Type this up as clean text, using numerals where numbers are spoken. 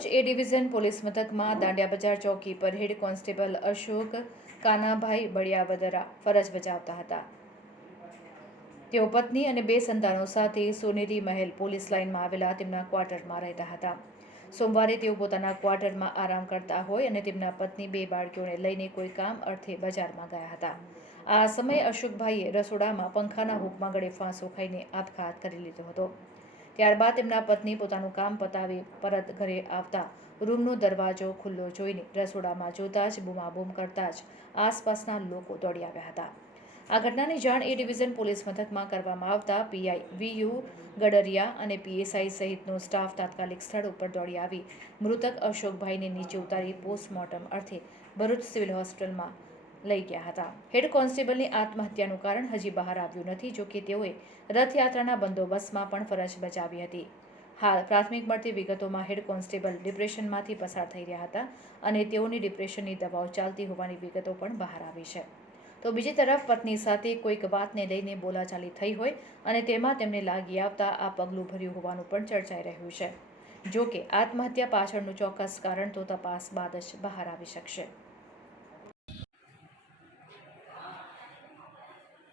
ભરૂચ એ division police મથકમાં દાંડિયા બજાર ચોકી પર હેડ કોન્સ્ટેબલ અશોક કાનાભાઈ બળિયાવદરા ફરજ બજાવતા હતા। તેઓ પત્ની અને 2 સંતાનો સાથે સોનેરી મહેલ પોલીસ લાઇનમાં આવેલા તેમના ક્વાર્ટરમાં રહેતા હતા। સોમવારે તેઓ પોતાના ક્વાર્ટરમાં આરામ કરતા હોય અને તેમના પત્ની 2 બાળકીઓને લઈને કોઈ કામ અર્થે બજારમાં ગયા હતા। આ સમયે અશોકભાઈએ રસોડામાં પંખાના હૂકમાં ગળે ફાંસો ખાઈને આપઘાત કરી લીધો હતો। ત્યારબાદ તેમના પત્ની પોતાનું કામ પતાવી પરત ઘરે આવતા રૂમનો દરવાજો ખુલ્લો જોઈને રસોડામાં જોતા જ બૂમાબૂમ કરતા જ આસપાસના લોકો દોડી આવ્યા હતા। આ ઘટનાની જાણ એ ડિવિઝન પોલીસ મથકમાં કરવામાં આવતા પીઆઈ વીયુ ગડરિયા અને પીએસઆઈ સહિતનો સ્ટાફ તાત્કાલિક સ્થળ ઉપર દોડી આવી મૃતક અશોકભાઈને નીચે ઉતારી પોસ્ટમોર્ટમ અર્થે ભરૂચ સિવિલ હોસ્પિટલમાં લઈ ગયા હતા। હેડ કોન્સ્ટેબલની આત્મહત્યાનું કારણ હજી બહાર આવ્યું નથી, જોકે તેઓએ રથયાત્રાના બંદોબસ્તમાં પણ ફરજ બજાવી હતી। હાલ પ્રાથમિક મળતી વિગતોમાં હેડ કોન્સ્ટેબલ ડિપ્રેશનમાંથી પસાર થઈ રહ્યા હતા અને તેઓની ડિપ્રેશનની દવાઓ ચાલતી હોવાની વિગતો પણ બહાર આવી છે। તો બીજી તરફ પત્ની સાથે કોઈક વાતને લઈને બોલાચાલી થઈ હોય અને તેમાં તેમને લાગી આવતા આ પગલું ભર્યું હોવાનું પણ ચર્ચાઈ રહ્યું છે। જો કે આત્મહત્યા પાછળનું ચોક્કસ કારણ તો તપાસ બાદ જ બહાર આવી શકશે।